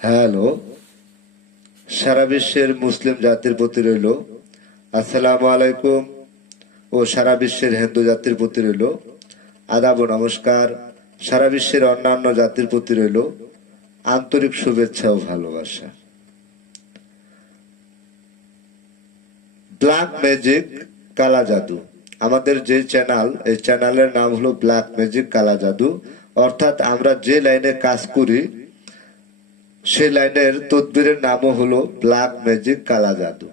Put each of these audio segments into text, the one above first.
Hello, সারা বিশ্বের মুসলিম জাতির প্রতি রইল আসসালামু আলাইকুম ও সারা বিশ্বের হিন্দু জাতির প্রতি রইল আদাব ও নমস্কার। সারা বিশ্বের অন্যান্য জাতির প্রতি রইল আন্তরিক শুভেচ্ছা ও ভালোবাসা। ব্ল্যাক ম্যাজিক কালা জাদু, আমাদের যে চ্যানেল, এই চ্যানেলের নাম হলো ব্ল্যাক ম্যাজিক কালা জাদু। অর্থাৎ আমরা যে লাইনে কাজ করি সেই লাইনের তদবিরের নামও হলো ব্ল্যাক ম্যাজিক কালা জাদু।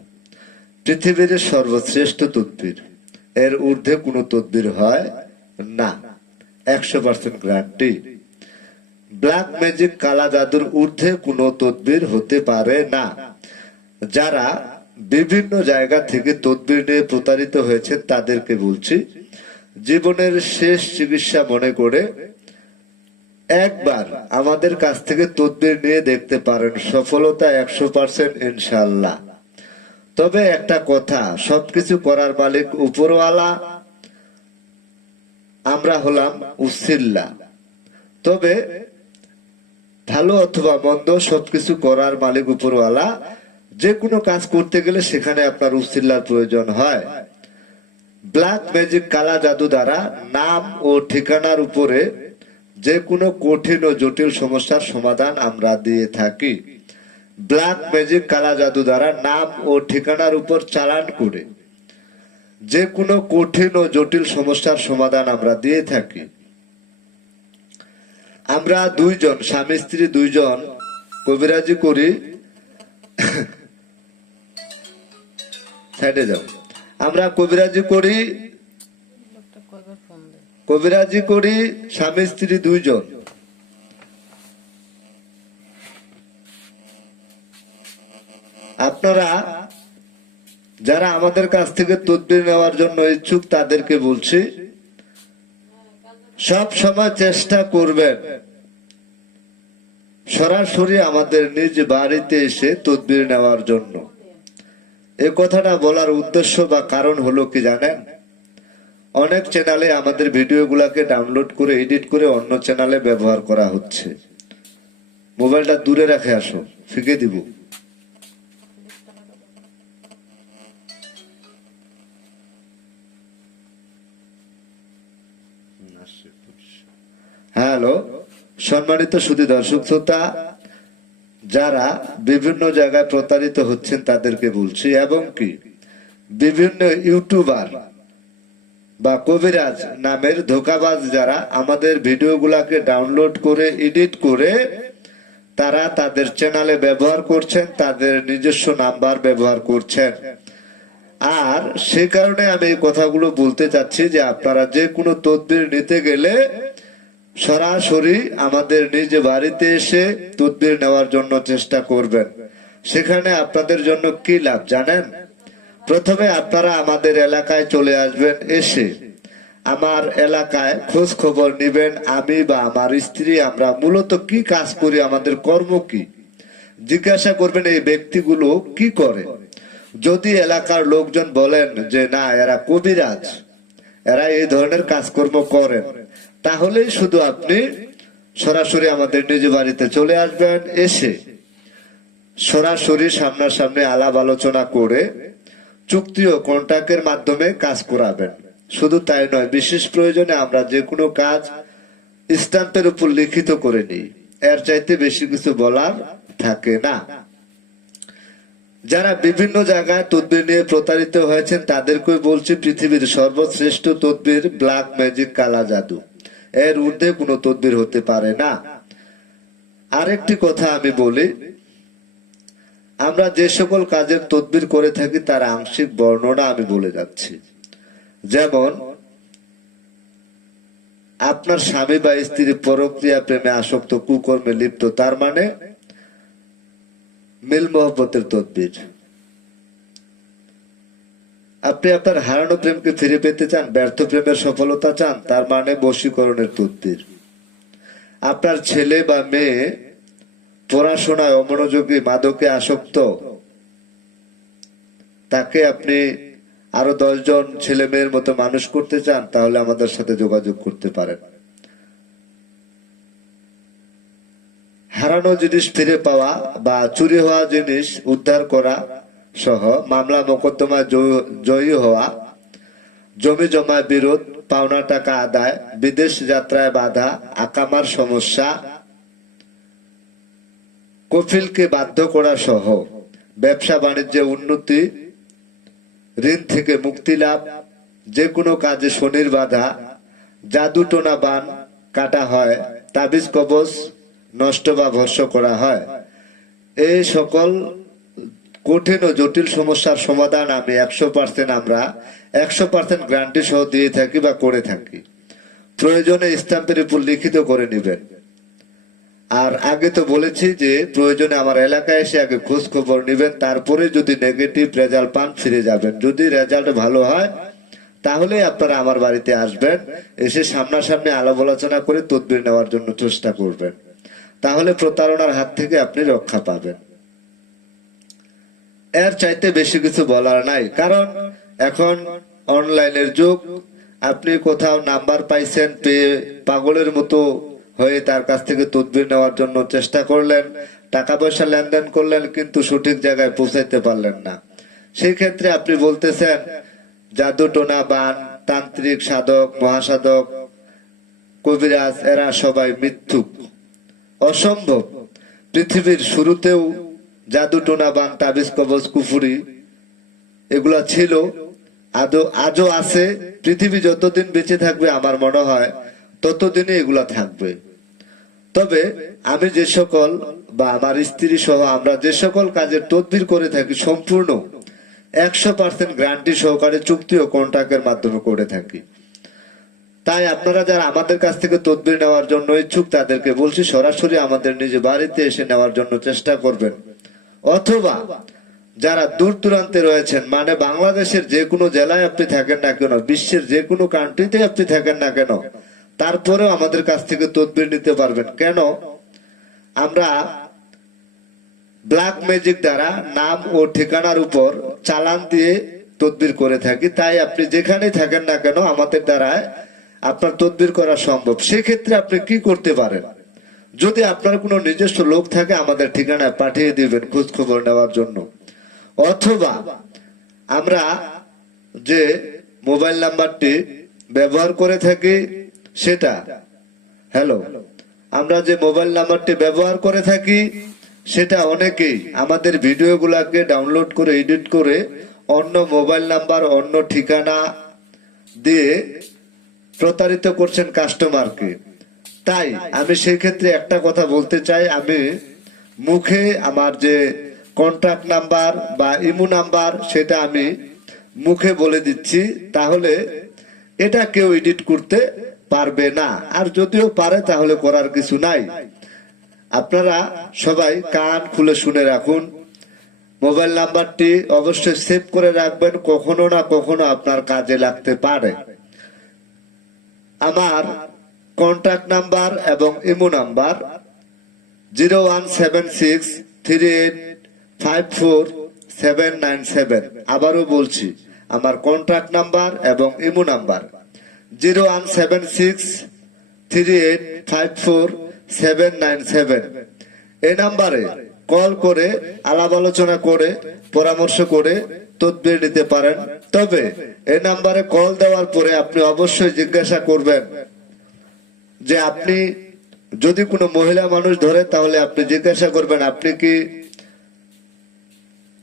পৃথিবীর সর্বশ্রেষ্ঠ তদবির, এর ঊর্ধ্বে কোনো তদবির হয় না, 100% গ্যারান্টি। ব্ল্যাক ম্যাজিক কালা জাদুর ঊর্ধ্বে কোনো তদবির হতে পারে না। যারা বিভিন্ন জায়গা থেকে তদবির নিয়ে প্রতারিত হয়েছে তাদেরকে বলছি, জীবনের শেষ চিকিৎসা মনে করে একবার আমাদের কাছ থেকে তদবির নিয়ে দেখতে পারেন, সফলতা 100% ইনশাআল্লাহ। তবে একটা কথা, সবকিছু করার মালিক উপরওয়ালা, আমরা হলাম উসিল্লা। তবে ভালো অথবা মন্দ সবকিছু করার মালিক উপরওয়ালা। যে কোনো কাজ করতে গেলে সেখানে আপনার উসিল্লার প্রয়োজন হয়। ব্ল্যাক ম্যাজিক কালা জাদু দ্বারা নাম ও ঠিকানার উপরে যে কোনো কঠিন ও জটিল সমস্যার সমাধান আমরা দিয়ে থাকি। ব্ল্যাক ম্যাজিক কালা জাদু দ্বারা নাম ও ঠিকানার উপর চালান করে যে কোনো কঠিন ও জটিল সমস্যার সমাধান আমরা দিয়ে থাকি। আমরা দুইজন, স্বামী স্ত্রী দুইজন কবিরাজি করি। সাইডে যাও। আমরা কবিরাজি করি স্বামী স্ত্রী দুইজন। আপনারা যারা আমাদের কাছ থেকে তদবির নেওয়ার জন্য ইচ্ছুক তাদেরকে বলছি, সব সময় চেষ্টা করবেন সরাসরি আমাদের নিজ বাড়িতে এসে তদবির নেওয়ার জন্য। এ কথাটা বলার উদ্দেশ্য বা কারণ হলো কি জানেন, অনেক চ্যানেলে আমাদের ভিডিওগুলোকে ডাউনলোড করে এডিট করে অন্য চ্যানেলে ব্যবহার করা হচ্ছে। মোবাইলটা দূরে রেখে আসো, ফিকে দিব। হ্যালো, সম্মানিত সুধী দর্শক শ্রোতা, যারা বিভিন্ন জায়গায় প্রতারিত হচ্ছেন তাদেরকে বলছি, এবং কি বিভিন্ন ইউটিউবার বা কবিরাজ নামের ধোকাবাজ যারা আমাদের ভিডিওগুলাকে ডাউনলোড করে এডিট করে তারা তাদের চ্যানেলে ব্যবহার করছেন, তাদের নিজস্ব নাম্বার ব্যবহার করছেন। আর সে কারণে আমি এই কথাগুলো বলতে চাচ্ছি যে আপনারা যে কোনো তদবির নিতে গেলে সরাসরি আমাদের নিজ বাড়িতে এসে তদবির নেওয়ার জন্য চেষ্টা করবেন। সেখানে আপনাদের জন্য কি লাভ জানেন? প্রথমে আপনারা আমাদের এলাকায় চলে আসবেন, এসে আমার এলাকায় খোঁজ খবর নিবেন। আমি বা আমার স্ত্রী আমরা মূলত কি কাজ করি, আমাদের কর্ম কি, জিজ্ঞাসা করবেন এই ব্যক্তিগুলো কি করে। যদি এলাকার লোকজন বলেন যে না এরা কবিরাজ, এরা এই ধরনের কাজকর্ম করেন, তাহলেই শুধু আপনি সরাসরি আমাদের নিজ বাড়িতে চলে আসবেন। এসে সরাসরি সামনাসামনি আলাপ আলোচনা করে চুক্তি ও কন্ট্রাক্টের মাধ্যমে কাজ করাবেন। শুধু তাই নয়, বিশেষ প্রয়োজনে আমরা যে কোনো কাজ স্ট্যাম্পের উপর লিখিত করে নিই। এর চাইতে বেশি কিছু বলার থাকে না। যারা বিভিন্ন জায়গায় তদবির নিয়ে প্রতারিত হয়েছেন তাদেরকে বলছি, পৃথিবীর সর্বশ্রেষ্ঠ তদবির ব্ল্যাক ম্যাজিক কালা জাদু, এর ঊর্ধ্বে কোনো তদবির হতে পারে না। আরেকটি কথা আমি বলি, আমরা যে সকল কাজের তদবির করে থাকি তার আংশিক বর্ণনা আমি বলে যাচ্ছি। যেমন আপনার স্বামী বা স্ত্রী পরক্রিয়া প্রেমে আসক্ত, কুকর্মে লিপ্ত, তার মানে মিল মোহব্বতের তদবির। আপনি আপনার হারানো প্রেমকে ফিরে পেতে চান, ব্যর্থ প্রেমের সফলতা চান, তার মানে বশীকরণের তদবির। আপনার ছেলে বা মেয়ে পড়াশোনায় অমনোযোগী, মাদকে আসক্ত, তাকে আপনি আরো 10 জন ছেলে মেয়ের মতো মানুষ করতে চান, তাহলে আমাদের সাথে যোগাযোগ করতে পারেন। হারানো জিনিস ফিরে পাওয়া বা চুরি হওয়া জিনিস উদ্ধার করা সহ মামলা মোকদ্দমায় জয়ী হওয়া, জমি জমায় বিরোধ, পাওনা টাকা আদায়, বিদেশ যাত্রায় বাধা, আকামার সমস্যা, কফিলকে বাধ্য করা সহ ব্যবসা বাণিজ্যে উন্নতি, ঋণ থেকে মুক্তি লাভ, যে কোনো কাজে শনির বাধা, জাদু টোনা বান কাটা হয়, তাবিজ কবজ নষ্ট বা ভস্ম করা হয়। এই সকল কঠিন ও জটিল সমস্যার সমাধান আমি 100% আমরা 100% গ্যারান্টি সহ দিয়ে থাকি বা করে থাকি। প্রয়োজনে স্ট্যাম্পের উপর লিখিত করে নেবেন। আর আগে তো বলেছি যে প্রয়োজনে আমার এলাকায় এসে আগে খোঁজ খবর নেবেন, তারপরে যদি নেগেটিভ রেজাল্ট পান ফিরে যাবেন। যদি রেজাল্ট ভালো হয় তাহলে আপনারা আমার বাড়িতে আসবেন, এসে সামনাসামনি আলাপ আলোচনা করে তদবির নেওয়ার জন্য চেষ্টা করবেন। তাহলে প্রতারণার হাত থেকে আপনি রক্ষা পাবেন। এর চাইতে বেশি কিছু বলার নাই, কারণ এখন অনলাইনের যুগ। আপনি কোথাও নাম্বার পাইছেন, পেয়ে পাগলের মতো হয়ে তার কাছ থেকে তদবির নেওয়ার জন্য চেষ্টা করলেন, টাকা পয়সা লেনদেন করলেন, কিন্তু সঠিক জায়গায় পৌঁছাইতে পারলেন না। সেই ক্ষেত্রে আপনি বলতেছেন জাদু টোনা বান, তান্ত্রিক, সাধক, মহাসাধক, কবিরাজ এরা সবাই মিথ্যুক, অসম্ভব। পৃথিবীর শুরুতেও জাদু টোনা বান, তাবিজ কবজ, কুফুরি এগুলা ছিল, আজও আছে। পৃথিবী যতদিন বেঁচে থাকবে আমার মনে হয় ততদিনই এগুলা থাকবে। তবে আমি যে সকল বা আমার স্ত্রী সহ আমরা যে সকল কাজের তদবির করে থাকি সম্পূর্ণ 100% গ্যারান্টি সহকারে চুক্তি ও কন্ট্রাক্টের মাধ্যমে করে থাকি। তাই আপনারা যারা আমাদের কাছ থেকে তদবির নেওয়ার জন্য ইচ্ছুক তাদেরকে বলছি সরাসরি আমাদের নিজ বাড়িতে এসে নেওয়ার জন্য চেষ্টা করবেন। অথবা যারা দূর দূরান্তে রয়েছেন, মানে বাংলাদেশের যে কোনো জেলায় আপনি থাকেন না কেন, বিশ্বের যে কোনো কান্ট্রিতে আপনি থাকেন না কেন, তারপরেও আমাদের কাছ থেকে তদবির নিতে পারবেন। কেন? আমরা ব্ল্যাক ম্যাজিক দ্বারা নাম ও ঠিকানার উপর চালান দিয়ে তদবির করে থাকি। তাই আপনি যেখানেই থাকেন না কেন আমাদের দ্বারা আপনার তদবির করা সম্ভব। সেক্ষেত্রে আপনি কি করতে পারেন, যদি আপনার কোনো নিজস্ব লোক থাকে আমাদের ঠিকানায় পাঠিয়ে দিবেন খোঁজ খবর নেওয়ার জন্য। অথবা আমরা যে মোবাইল নাম্বারটি ব্যবহার করে থাকি সেটা, হ্যালো, আমরা যে মোবাইল নাম্বারটি ব্যবহার করে থাকি সেটা অনেকেই আমাদের ভিডিওগুলোকে ডাউনলোড করে এডিট করে অন্য মোবাইল নাম্বার, অন্য ঠিকানা দিয়ে প্রতারিত করছেন কাস্টমারকে। তাই আমি সেই ক্ষেত্রে একটা কথা বলতে চাই, আমি মুখে আমার যে কন্ট্যাক্ট নাম্বার বা ইমো নাম্বার সেটা আমি মুখে বলে দিচ্ছি, তাহলে এটা কেউ এডিট করতে পারবে না। আর যদিও পারে তাহলে করার কিছু নাই। আপনারা সবাই কান খুলে শুনে রাখুন। মোবাইল নাম্বারটি অবশ্যই সেভ করে রাখবেন, কখনো না কখনো আপনার কাজে লাগতে পারে। আমার কন্ট্যাক্ট নাম্বার এবং ইমো নাম্বার 01763854797। আবারও বলছি, আমার কন্ট্যাক্ট নাম্বার এবং ইমো নাম্বার 01763854797। এই নাম্বারে কল করে আলাপ আলোচনা করে পরামর্শ করে তদবির নিতে পারেন। তবে এই নাম্বারে কল দেওয়ার পরে আপনি অবশ্যই জিজ্ঞাসা করবেন যে, আপনি যদি কোনো মহিলা মানুষ ধরে তাহলে আপনি জিজ্ঞাসা করবেন আপনি কি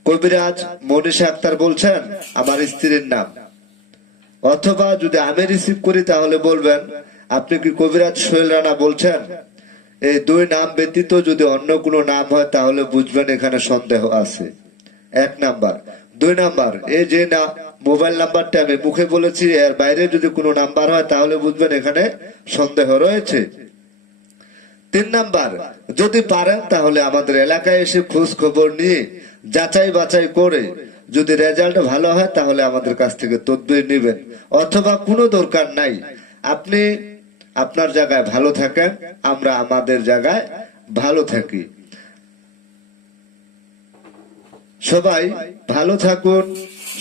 কবিরাজ মনীষা আক্তার বলছেন, আমার স্ত্রীর নাম। অথবা যদি আমি রিসিভ করি তাহলে বলবেন আপনি কি কবিরাজ সোহেল রানা বলছেন। এই দুই নাম ব্যতীত যদি অন্য কোনো নাম হয় তাহলে বুঝবেন এখানে সন্দেহ আছে। 1 নাম্বার। 2 নাম্বার, এই যে না মোবাইল নাম্বারটা আমি মুখে বলেছি এর বাইরে যদি কোনো নাম্বার হয় তাহলে বুঝবেন এখানে সন্দেহ রয়েছে। 3 নাম্বার, যদি পারেন তাহলে আমাদের এলাকায় এসে খোঁজ খবর নিয়ে যাচাই বাছাই করে যদি রেজাল্ট ভালো হয় তাহলে আমাদের কাছ থেকে তদবির নেবেন। অথবা কোনো দরকার নাই, আপনি আপনার জায়গায় ভালো থাকেন, আমরা আমাদের জায়গায় ভালো থাকি। সবাই ভালো থাকুন,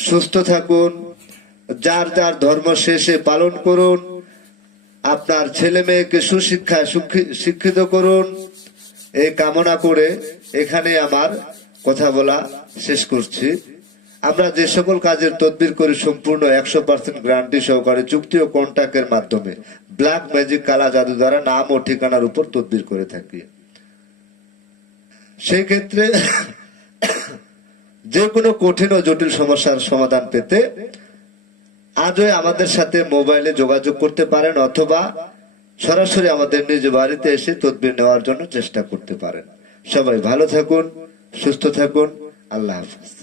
সুস্থ থাকুন, যার যার ধর্ম শেষে পালন করুন, আপনার ছেলে মেয়েকে সুশিক্ষায় শিক্ষিত করুন, এই কামনা করে এখানে আমার কথা বলা শেষ করছি। আমরা যে সকল কাজের তদবির করি সম্পূর্ণ 100% গ্যারান্টি সহকারে চুক্তি ও কন্ট্যাক্টের মাধ্যমে ব্ল্যাক ম্যাজিক কালা জাদু দ্বারা নাম ও ঠিকানার উপর তদবির করে থাকি। সেই ক্ষেত্রে যে কোনো কঠিন ও জটিল সমস্যার সমাধান পেতে আজই আমাদের সাথে মোবাইলে যোগাযোগ করতে পারেন, অথবা সরাসরি আমাদের নিজ বাড়িতে এসে তদবির নেওয়ার জন্য চেষ্টা করতে পারেন। সবাই ভালো থাকুন, সুস্থ থাকুন। আল্লাহ হাফেজ।